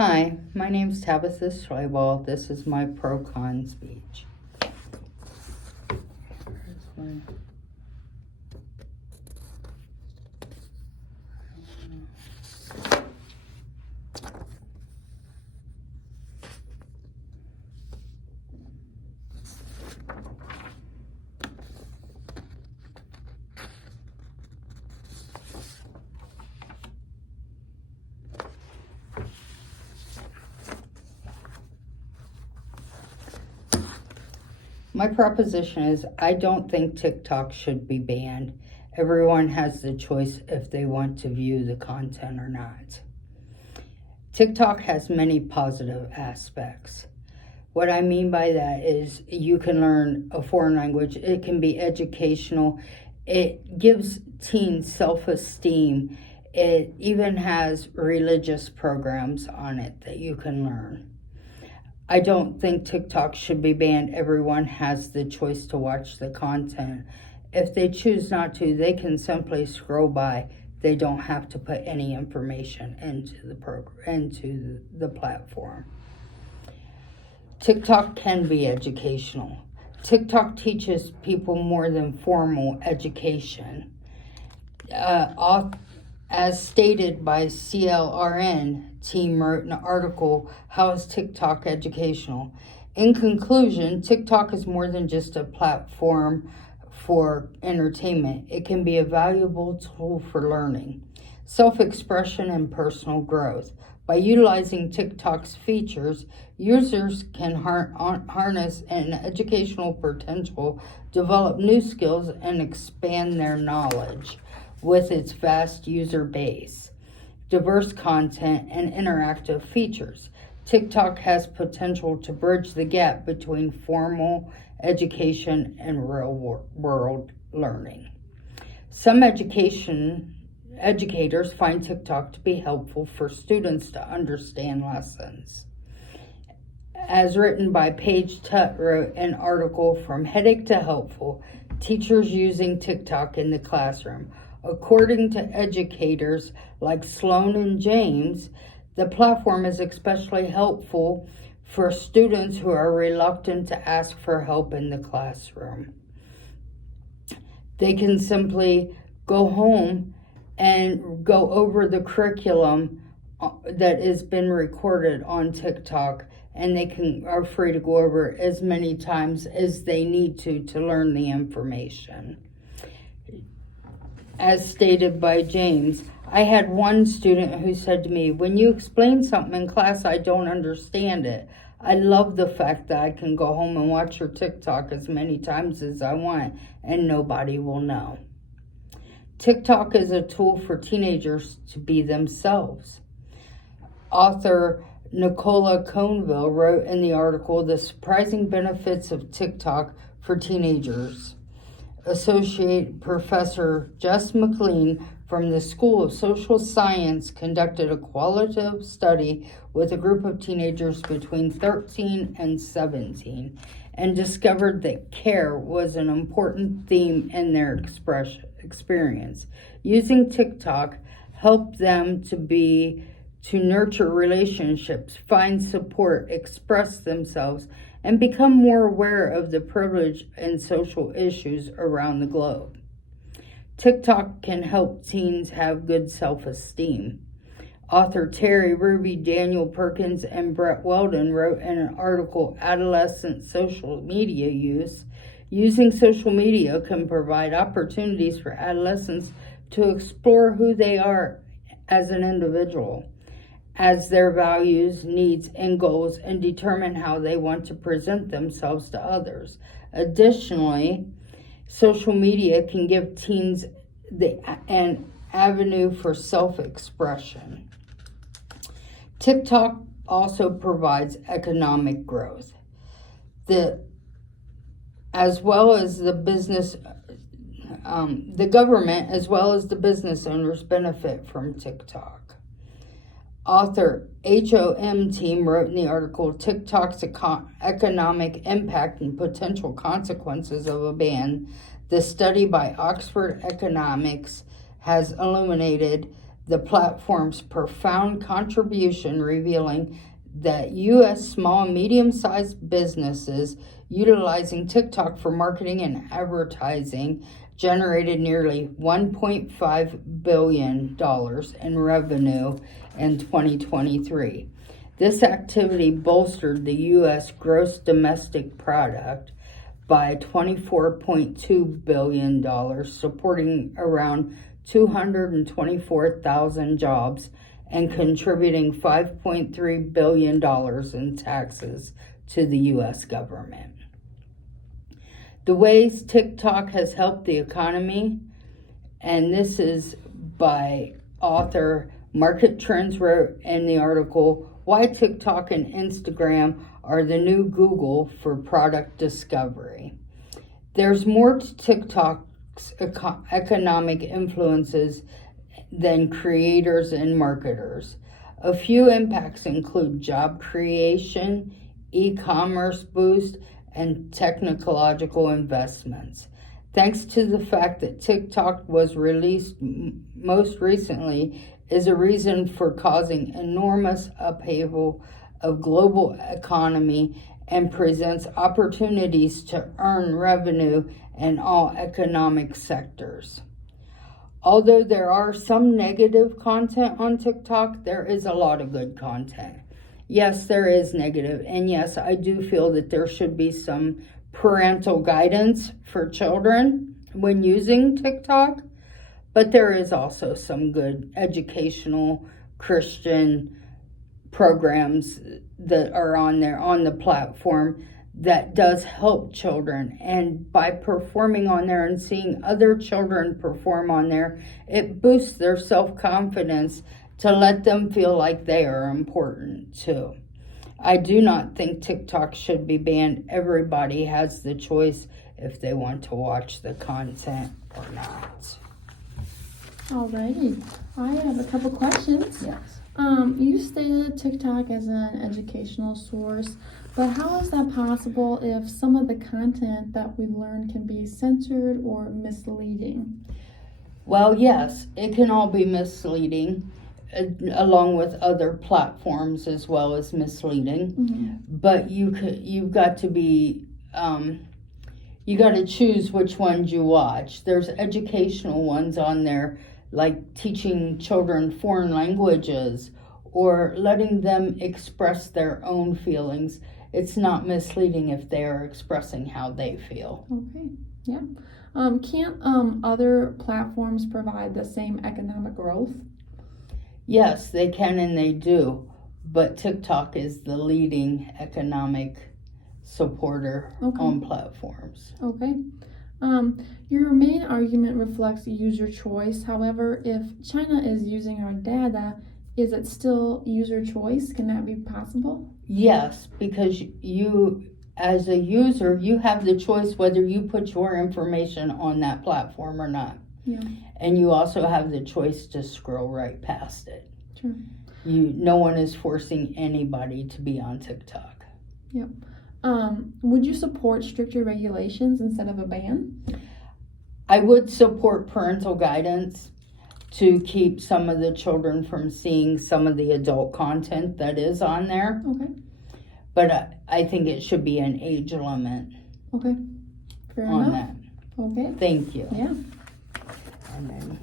Hi, my name's Tabitha Schleibel. This is my pro-con speech. My proposition is I don't think TikTok should be banned. Everyone has the choice if they want to view the content or not. TikTok has many positive aspects. What I mean by that is you can learn a foreign language. It can be educational. It gives teens self-esteem. It even has religious programs on it that you can learn. I don't think TikTok should be banned. Everyone has the choice to watch the content. If they choose not to, they can simply scroll by. They don't have to put any information into the platform. TikTok can be educational. TikTok teaches people more than formal education. As stated by CLRN, team wrote an article, How is TikTok Educational? In conclusion, TikTok is more than just a platform for entertainment. It can be a valuable tool for learning, self-expression, and personal growth. By utilizing TikTok's features, users can harness an educational potential, develop new skills, and expand their knowledge. With its vast user base, diverse content, and interactive features, TikTok has potential to bridge the gap between formal education and real-world learning. Some educators find TikTok to be helpful for students to understand lessons. As written by Paige Tutt wrote an article From Headache to Helpful, Teachers Using TikTok in the Classroom. According to educators like Sloan and James, the platform is especially helpful for students who are reluctant to ask for help in the classroom. They can simply go home and go over the curriculum that has been recorded on TikTok, and they are free to go over it as many times as they need to learn the information. As stated by James, I had one student who said to me, when you explain something in class, I don't understand it. I love the fact that I can go home and watch your TikTok as many times as I want, and nobody will know. TikTok is a tool for teenagers to be themselves. Author Nicola Coneville wrote in the article, The Surprising Benefits of TikTok for Teenagers. Associate Professor Jess McLean from the School of Social Science conducted a qualitative study with a group of teenagers between 13 and 17 and discovered that care was an important theme in their experience. Using TikTok helped them to nurture relationships, find support, express themselves, and become more aware of the privilege and social issues around the globe. TikTok can help teens have good self-esteem. Author Terry Ruby, Daniel Perkins, and Brett Weldon wrote in an article, Adolescent Social Media Use. Using social media can provide opportunities for adolescents to explore who they are as an individual, as their values, needs, and goals, and determine how they want to present themselves to others. Additionally, social media can give teens an avenue for self-expression. TikTok also provides economic growth, as well as the government as well as the business owners benefit from TikTok. Author HOM team wrote in the article, TikTok's economic impact and potential consequences of a ban. The study by Oxford Economics has illuminated the platform's profound contribution, revealing that U.S. small and medium-sized businesses utilizing TikTok for marketing and advertising generated nearly $1.5 billion in revenue in 2023. This activity bolstered the U.S. gross domestic product by $24.2 billion, supporting around 224,000 jobs and contributing $5.3 billion in taxes to the U.S. government. The ways TikTok has helped the economy, and this is by author Market Trends wrote in the article, Why TikTok and Instagram Are the New Google for Product Discovery. There's more to TikTok's economic influences than creators and marketers. A few impacts include job creation, e-commerce boost, and technological investments. Thanks to the fact that TikTok was released most recently is a reason for causing enormous upheaval of global economy and presents opportunities to earn revenue in all economic sectors. Although there are some negative content on TikTok, there is a lot of good content. Yes, there is negative, and yes, I do feel that there should be some parental guidance for children when using TikTok, but there is also some good educational Christian programs that are on there on the platform that does help children. And by performing on there and seeing other children perform on there, it boosts their self-confidence to let them feel like they are important too. I do not think TikTok should be banned. Everybody has the choice if they want to watch the content or not. Alrighty, I have a couple questions. Yes. You stated TikTok as an educational source, but how is that possible if some of the content that we learn can be censored or misleading? Well, yes, it can all be misleading, along with other platforms as well as misleading. Mm-hmm. But you've got to be you got to choose which ones you watch. There's educational ones on there, like teaching children foreign languages or letting them express their own feelings. It's not misleading if they are expressing how they feel. Okay, yeah. Can't other platforms provide the same economic growth? Yes, they can and they do, but TikTok is the leading economic supporter on platforms. Okay. Your main argument reflects user choice. However, if China is using our data, is it still user choice? Can that be possible? Yes, because you, as a user, you have the choice whether you put your information on that platform or not. Yeah. And you also have the choice to scroll right past it. Sure. No one is forcing anybody to be on TikTok. Yep. Would you support stricter regulations instead of a ban? I would support parental guidance to keep some of the children from seeing some of the adult content that is on there. Okay. But I think it should be an age limit. Okay. Fair on enough. that. Okay. Thank you. Yeah. And then